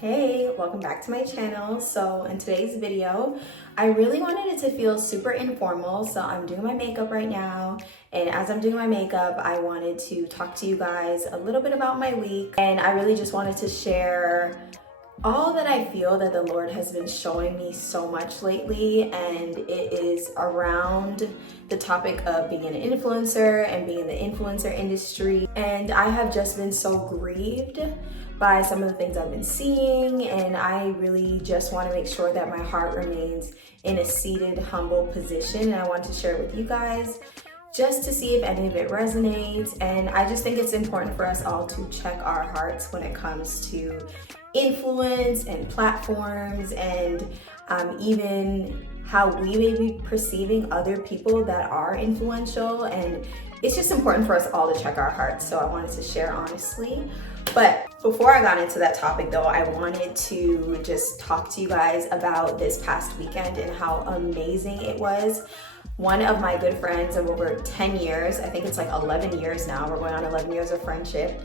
Hey, welcome back to my channel. So in today's video, I really wanted it to feel super informal. So I'm doing my makeup right now. And as I'm doing my makeup, I wanted to talk to you guys a little bit about my week. And I really just wanted to share all that I feel that the Lord has been showing me so much lately. And it is around the topic of being an influencer and being in the influencer industry. And I have just been so grieved by some of the things I've been seeing, and I really just want to make sure that my heart remains in a seated, humble position, and I want to share it with you guys just to see if any of it resonates. And I just think it's important for us all to check our hearts when it comes to influence and platforms, and even how we may be perceiving other people that are influential. And it's just important for us all to check our hearts. So I wanted to share honestly. But before I got into that topic though, I wanted to just talk to you guys about this past weekend and how amazing it was. One of my good friends of over 10 years, I think it's like 11 years now, we're going on 11 years of friendship.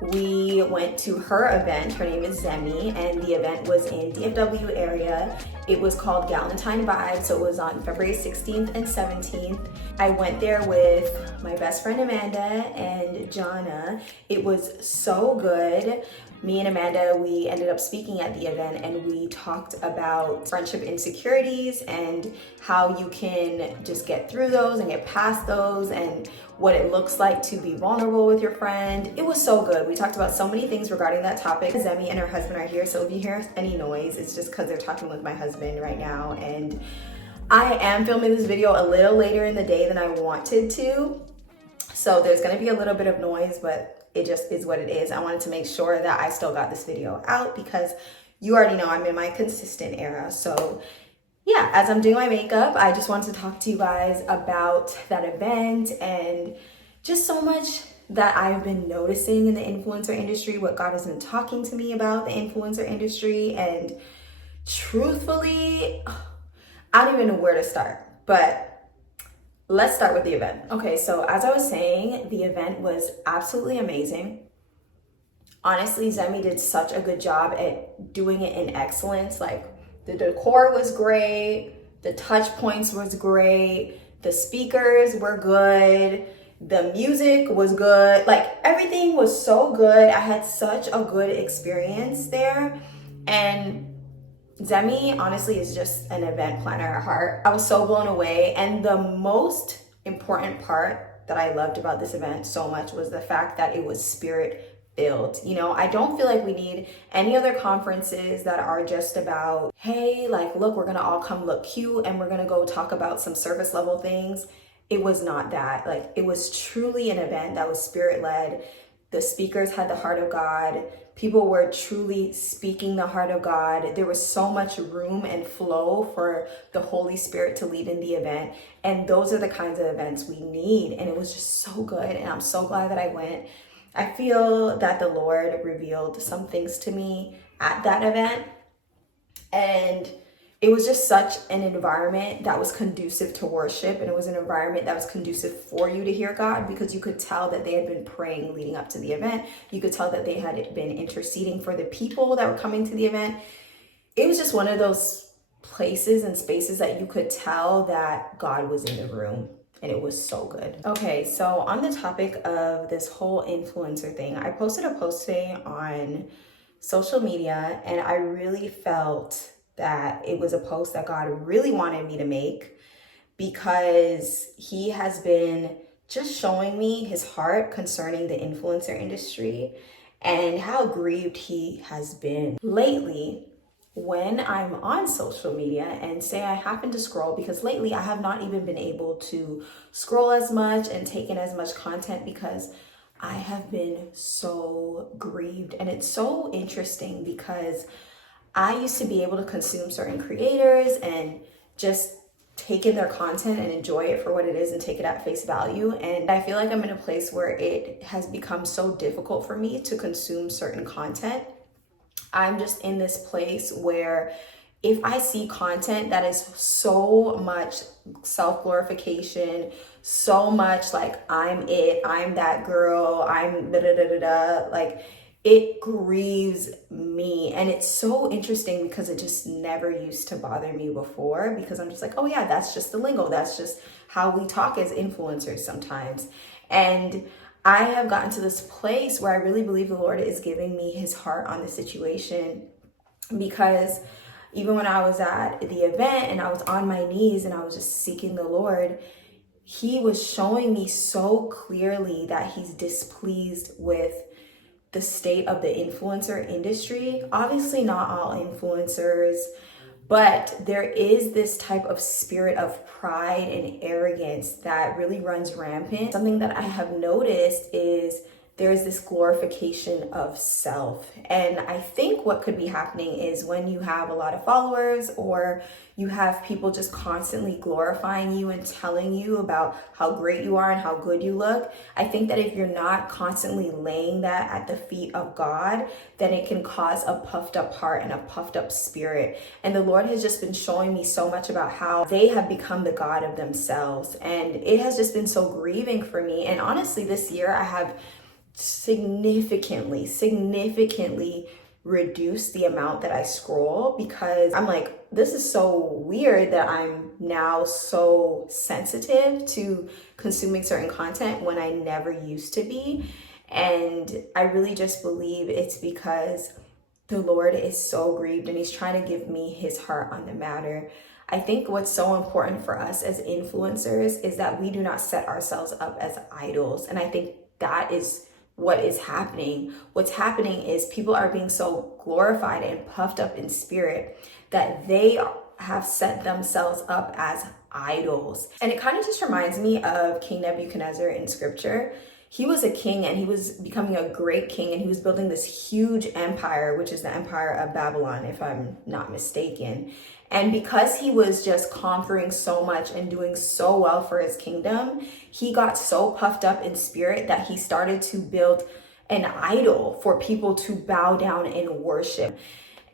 We went to her event. Her name is Zemi, and the event was in DFW area. It was called Galentine Vibe, so it was on February 16th and 17th. I went there with my best friend Amanda and Jana. It was so good. Me and Amanda, we ended up speaking at the event, and we talked about friendship insecurities and how you can just get through those and get past those, and what it looks like to be vulnerable with your friend. It was so good. We talked about so many things regarding that topic. Zemi and her husband are here, so if you hear any noise, it's just because they're talking with my husband right now. And I am filming this video a little later in the day than I wanted to, so there's gonna be a little bit of noise, but it just is what it is. I wanted to make sure that I still got this video out because you already know I'm in my consistent era. So yeah, as I'm doing my makeup, I just wanted to talk to you guys about that event and just so much that I've been noticing in the influencer industry, what God has been talking to me about the influencer industry. And truthfully, I don't even know where to start, but let's start with the event. Okay, so as I was saying, the event was absolutely amazing. Honestly, Zemi did such a good job at doing it in excellence. Like, the decor was great, the touch points was great, the speakers were good, the music was good, like everything was so good. I had such a good experience there. And Zemi honestly is just an event planner at heart. I was so blown away. And the most important part that I loved about this event so much was the fact that it was spirit filled. You know, I don't feel like we need any other conferences that are just about, hey, like, look, we're gonna all come look cute and we're gonna go talk about some surface level things. It was not that. Like, it was truly an event that was spirit led. The speakers had the heart of God. People were truly speaking the heart of God. There was so much room and flow for the Holy Spirit to lead in the event. And those are the kinds of events we need. And it was just so good. And I'm so glad that I went. I feel that the Lord revealed some things to me at that event. And it was just such an environment that was conducive to worship. And it was an environment that was conducive for you to hear God, because you could tell that they had been praying leading up to the event. You could tell that they had been interceding for the people that were coming to the event. It was just one of those places and spaces that you could tell that God was in the room. And it was so good. Okay, so on the topic of this whole influencer thing, I posted a post today on social media, and I really felt that it was a post that God really wanted me to make, because he has been just showing me his heart concerning the influencer industry and how grieved he has been lately when I'm on social media and say I happen to scroll, because lately I have not even been able to scroll as much and take in as much content because I have been so grieved. And it's so interesting because I used to be able to consume certain creators and just take in their content and enjoy it for what it is and take it at face value. And I feel like I'm in a place where it has become so difficult for me to consume certain content. I'm just in this place where if I see content that is so much self-glorification, so much like I'm it, I'm that girl, I'm da da da da da, like it grieves me. And it's so interesting because it just never used to bother me before, because I'm just like, oh yeah, that's just the lingo. That's just how we talk as influencers sometimes. And I have gotten to this place where I really believe the Lord is giving me his heart on the situation, because even when I was at the event and I was on my knees and I was just seeking the Lord, he was showing me so clearly that he's displeased with the state of the influencer industry. Obviously not all influencers, but there is this type of spirit of pride and arrogance that really runs rampant. Something that I have noticed is there's this glorification of self. And I think what could be happening is when you have a lot of followers, or you have people just constantly glorifying you and telling you about how great you are and how good you look, I think that if you're not constantly laying that at the feet of God, then it can cause a puffed up heart and a puffed up spirit. And the Lord has just been showing me so much about how they have become the God of themselves. And it has just been so grieving for me. And honestly, this year I have significantly reduce the amount that I scroll, because I'm like, this is so weird that I'm now so sensitive to consuming certain content when I never used to be. And I really just believe it's because the Lord is so grieved and he's trying to give me his heart on the matter. I think what's so important for us as influencers is that we do not set ourselves up as idols. And I think that is what is happening. What's happening is people are being so glorified and puffed up in spirit that they have set themselves up as idols. And it kind of just reminds me of King Nebuchadnezzar in scripture. He was a king and he was becoming a great king, and he was building this huge empire, which is the empire of Babylon, if I'm not mistaken. And because he was just conquering so much and doing so well for his kingdom, he got so puffed up in spirit that he started to build an idol for people to bow down and worship.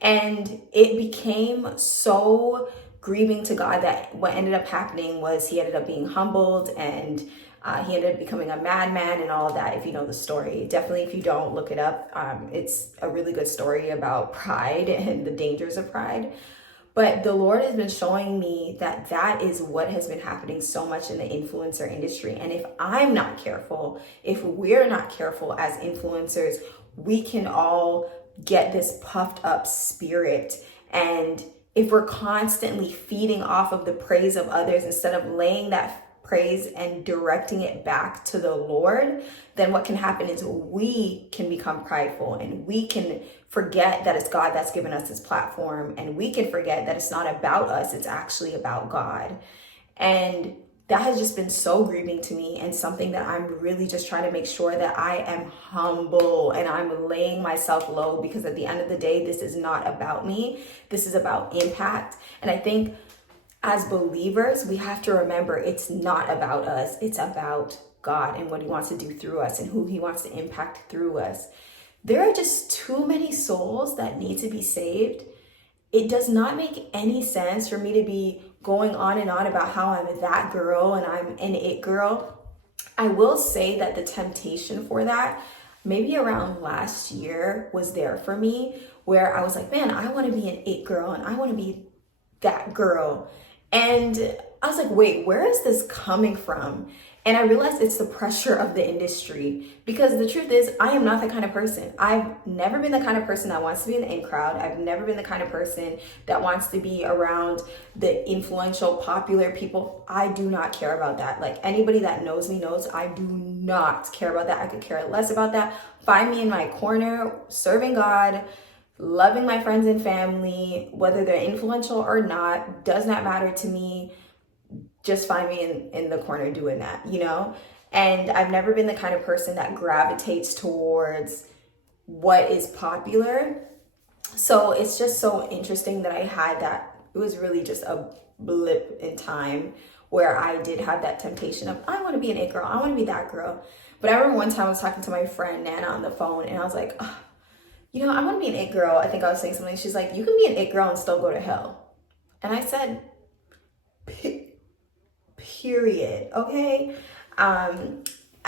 And it became so grieving to God that what ended up happening was he ended up being humbled, and he ended up becoming a madman and all that, if you know the story. Definitely, if you don't, look it up. It's a really good story about pride and the dangers of pride. But the Lord has been showing me that that is what has been happening so much in the influencer industry. And if I'm not careful, if we're not careful as influencers, we can all get this puffed up spirit. And if we're constantly feeding off of the praise of others instead of laying that praise and directing it back to the Lord, then what can happen is we can become prideful, and we can forget that it's God that's given us this platform, and we can forget that it's not about us, it's actually about God. And that has just been so grieving to me, and something that I'm really just trying to make sure that I am humble and I'm laying myself low, because at the end of the day, this is not about me. This is about impact. And I think as believers, we have to remember it's not about us. It's about God and what he wants to do through us and who he wants to impact through us. There are just too many souls that need to be saved. It does not make any sense for me to be going on and on about how I'm that girl and I'm an it girl. I will say that the temptation for that, maybe around last year, was there for me, where I was like, man, I want to be an it girl and I want to be that girl. And I was like, wait, where is this coming from? And I realized it's the pressure of the industry, because the truth is, I am not that kind of person. I've never been the kind of person that wants to be in the in crowd. I've never been the kind of person that wants to be around the influential, popular people. I do not care about that. Like, anybody that knows me knows I do not care about that. I could care less about that. Find me in my corner, serving God, loving my friends and family, whether they're influential or not, does not matter to me. Just find me in the corner doing that, you know? And I've never been the kind of person that gravitates towards what is popular. So it's just so interesting that I had that. It was really just a blip in time where I did have that temptation of, I want to be an it girl. I want to be that girl. But I remember one time I was talking to my friend Nana on the phone, and I was like, oh, you know, I want to be an it girl. I think I was saying something. She's like, you can be an it girl and still go to hell. And I said, period. Okay.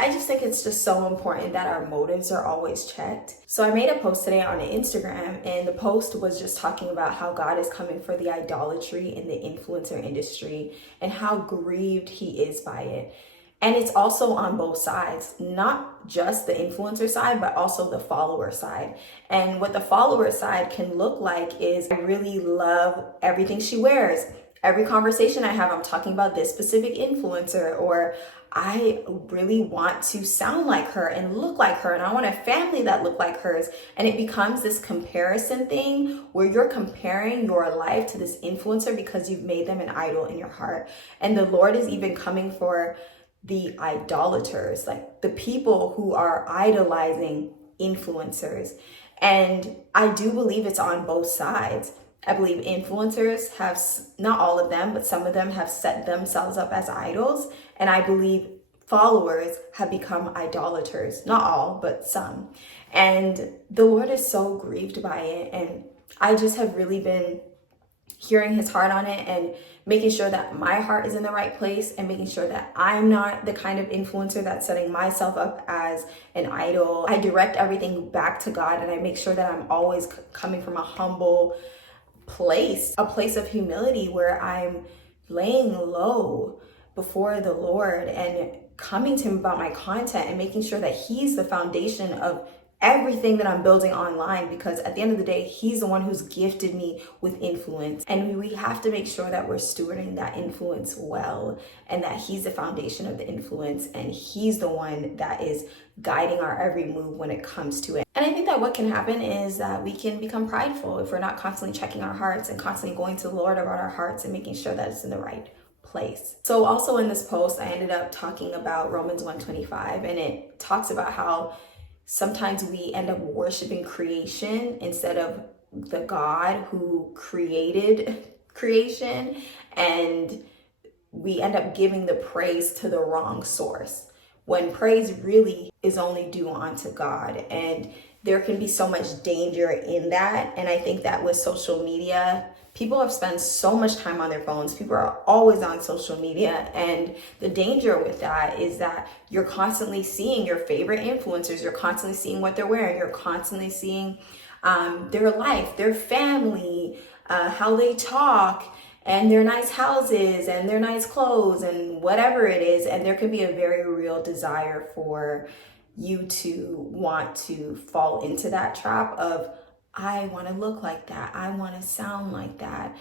I just think it's just so important that our motives are always checked. So I made a post today on Instagram, and the post was just talking about how God is coming for the idolatry in the influencer industry and how grieved he is by it. And it's also on both sides, not just the influencer side, but also the follower side. And what the follower side can look like is, I really love everything she wears. Every conversation I have, I'm talking about this specific influencer, or I really want to sound like her and look like her, and I want a family that look like hers. And it becomes this comparison thing where you're comparing your life to this influencer because you've made them an idol in your heart. And the Lord is even coming for the idolaters, like the people who are idolizing influencers. And I do believe it's on both sides. I believe influencers have, not all of them, but some of them have set themselves up as idols. And I believe followers have become idolaters. Not all, but some. And the Lord is so grieved by it. And I just have really been hearing his heart on it and making sure that my heart is in the right place and making sure that I'm not the kind of influencer that's setting myself up as an idol. I direct everything back to God, and I make sure that I'm always coming from a humble place, a place of humility where I'm laying low before the Lord and coming to him about my content and making sure that he's the foundation of everything that I'm building online, because at the end of the day, he's the one who's gifted me with influence. And we have to make sure that we're stewarding that influence well, and that he's the foundation of the influence, and he's the one that is guiding our every move when it comes to it. And I think that what can happen is that we can become prideful if we're not constantly checking our hearts and constantly going to the Lord about our hearts and making sure that it's in the right place. So also in this post, I ended up talking about Romans 1:25, and it talks about how sometimes we end up worshiping creation instead of the God who created creation, and we end up giving the praise to the wrong source, when praise really is only due unto God. And there can be so much danger in that. And I think that with social media, people have spent so much time on their phones. People are always on social media. And the danger with that is that you're constantly seeing your favorite influencers. You're constantly seeing what they're wearing. You're constantly seeing their life, their family, how they talk, and their nice houses and their nice clothes and whatever it is. And there can be a very real desire for you to want to fall into that trap of, I want to look like that. I want to sound like that.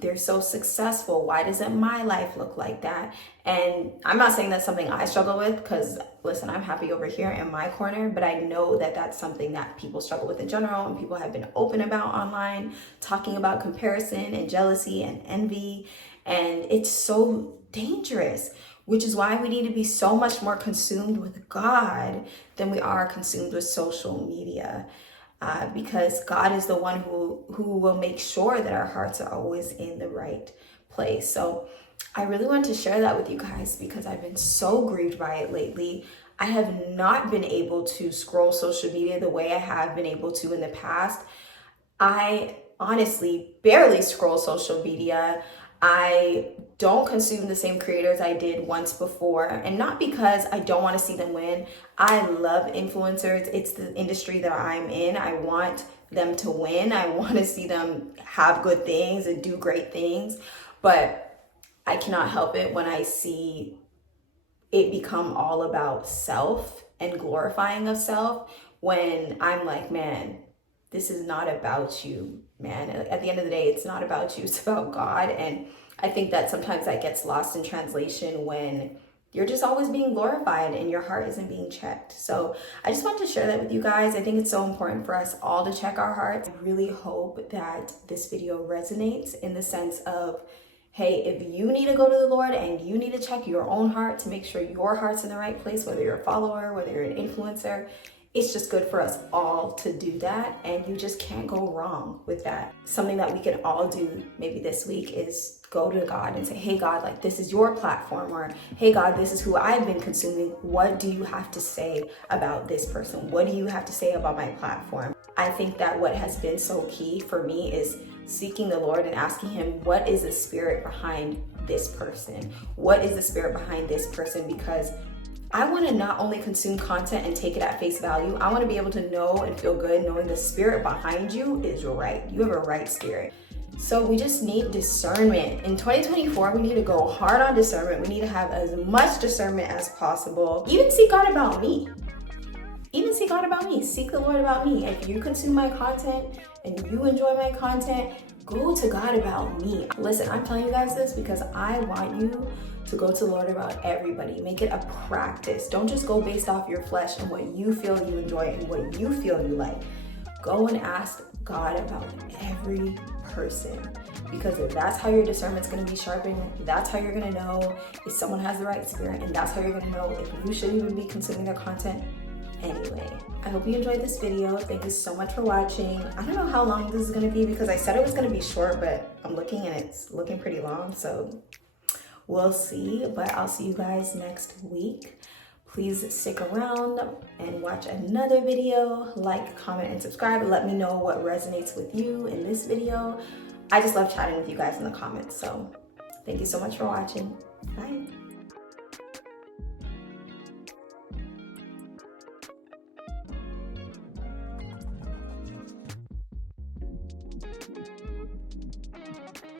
They're so successful. Why doesn't my life look like that? And I'm not saying that's something I struggle with, because listen, I'm happy over here in my corner, but I know that that's something that people struggle with in general, and people have been open about online, talking about comparison and jealousy and envy. And it's so dangerous, which is why we need to be so much more consumed with God than we are consumed with social media. Because God is the one who will make sure that our hearts are always in the right place. So I really want to share that with you guys, because I've been so grieved by it lately. I have not been able to scroll social media the way I have been able to in the past. I honestly barely scroll social media. I don't consume the same creators I did once before, and not because I don't want to see them win. I love influencers. It's the industry that I'm in. I want them to win. I want to see them have good things and do great things, but I cannot help it when I see it become all about self and glorifying of self, when I'm like, man, this is not about you, man. At the end of the day, it's not about you, it's about God. And I think that sometimes that gets lost in translation when you're just always being glorified and your heart isn't being checked. So I just want to share that with you guys. I think it's so important for us all to check our hearts. I really hope that this video resonates in the sense of, hey, if you need to go to the Lord and you need to check your own heart to make sure your heart's in the right place, whether you're a follower, whether you're an influencer, it's just good for us all to do that, and you just can't go wrong with that. Something that we can all do maybe this week is go to God and say, hey God, like, this is your platform, or hey God, this is who I've been consuming. What do you have to say about this person? What do you have to say about my platform? I think that what has been so key for me is seeking the Lord and asking him, what is the spirit behind this person? What is the spirit behind this person? Because I want to not only consume content and take it at face value, I want to be able to know and feel good knowing the spirit behind you is right. You have a right spirit. So we just need discernment. In 2024, we need to go hard on discernment. We need to have as much discernment as possible. Even seek God about me. Seek God about me. Seek the Lord about me. If you consume my content and you enjoy my content, go to God about me. Listen, I'm telling you guys this because I want you to go to the Lord about everybody. Make it a practice. Don't just go based off your flesh and what you feel you enjoy and what you feel you like. Go and ask God about every person, because if that's how your discernment's going to be sharpened, that's how you're going to know if someone has the right spirit, and that's how you're going to know if you should even be consuming their content anyway. I hope you enjoyed this video. Thank you so much for watching. I don't know how long this is going to be because I said it was going to be short, but I'm looking and it's looking pretty long, so we'll see. But I'll see you guys next week. Please stick around and watch another video. Like, comment, and subscribe. Let me know what resonates with you in this video. I just love chatting with you guys in the comments. So thank you so much for watching. Bye.